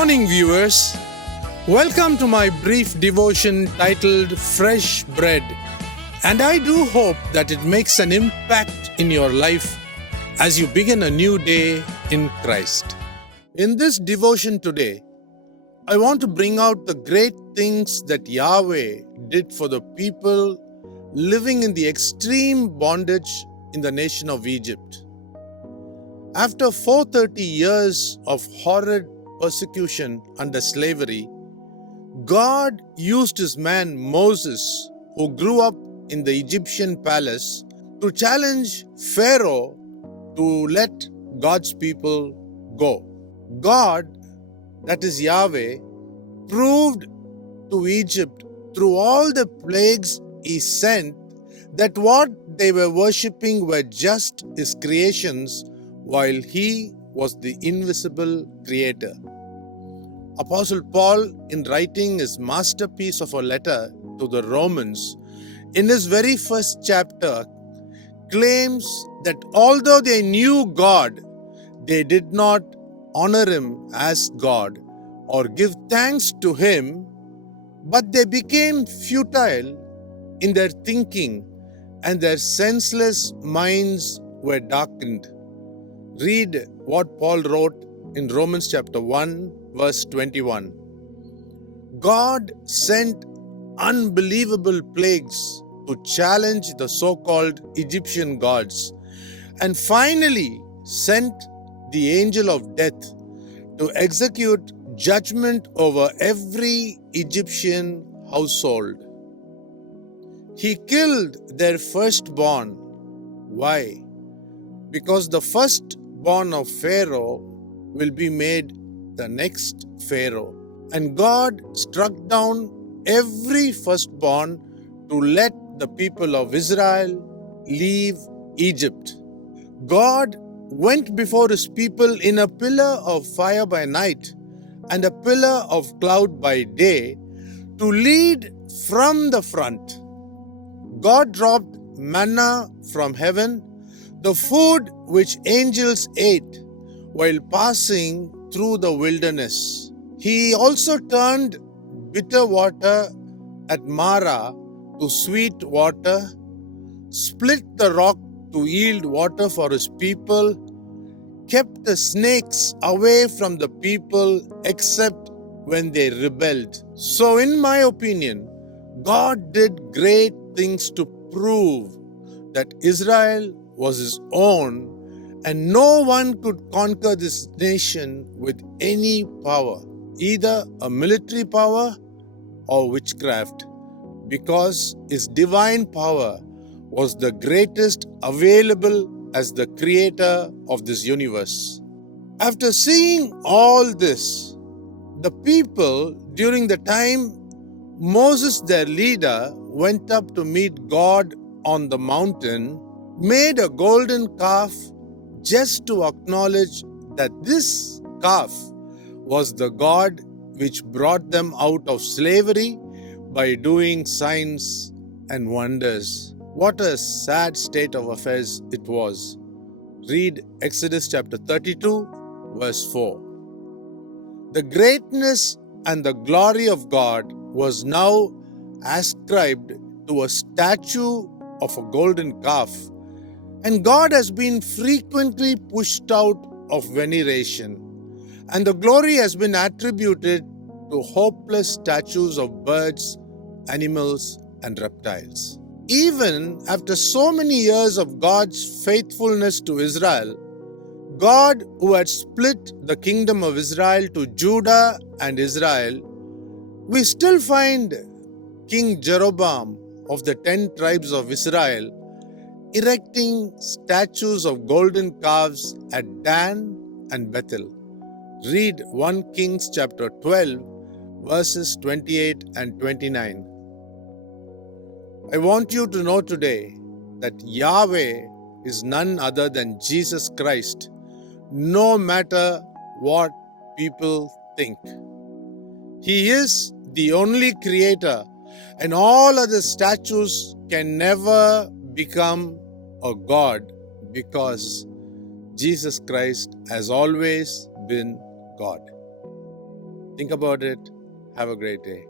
morning, viewers. Welcome to my brief devotion titled Fresh Bread. And I do hope that it makes an impact in your life as you begin a new day in Christ. In this devotion today, I want to bring out the great things that Yahweh did for the people living in the extreme bondage in the nation of Egypt. After 430 years of horrid persecution under slavery, God used his man Moses, who grew up in the Egyptian palace, to challenge Pharaoh to let God's people go. God, that is Yahweh, proved to Egypt through all the plagues he sent that what they were worshipping were just his creations, while he was the invisible creator. Apostle Paul, in writing his masterpiece of a letter to the Romans, in his very first chapter, claims that although they knew God, they did not honor him as God or give thanks to him, but they became futile in their thinking and their senseless minds were darkened. Read what Paul wrote in Romans chapter 1, verse 21. God sent unbelievable plagues to challenge the so-called Egyptian gods, and finally sent the angel of death to execute judgment over every Egyptian household. He killed their firstborn. Why? Because the firstborn of Pharaoh will be made the next Pharaoh. And God struck down every firstborn to let the people of Israel leave Egypt. God went before his people in a pillar of fire by night and a pillar of cloud by day to lead from the front. God dropped manna from heaven, the food which angels ate while passing through the wilderness. He also turned bitter water at Marah to sweet water, split the rock to yield water for his people, kept the snakes away from the people except when they rebelled. So in my opinion, God did great things to prove that Israel was his own and no one could conquer this nation with any power, either a military power or witchcraft, because his divine power was the greatest available as the creator of this universe. After seeing all this, the people, during the time Moses, their leader, went up to meet God on the mountain, made a golden calf just to acknowledge that this calf was the God which brought them out of slavery by doing signs and wonders. What a sad state of affairs it was. Read Exodus chapter 32, verse 4. The greatness and the glory of God was now ascribed to a statue of a golden calf, and God has been frequently pushed out of veneration, and the glory has been attributed to hopeless statues of birds, animals, and reptiles. Even after so many years of God's faithfulness to Israel, God, who had split the kingdom of Israel to Judah and Israel, we still find King Jeroboam of the 10 tribes of Israel erecting statues of golden calves at Dan and Bethel. Read 1 Kings chapter 12, verses 28 and 29. I want you to know today that Yahweh is none other than Jesus Christ, no matter what people think. He is the only creator, and all other statues can never become a God, because Jesus Christ has always been God. Think about it. Have a great day.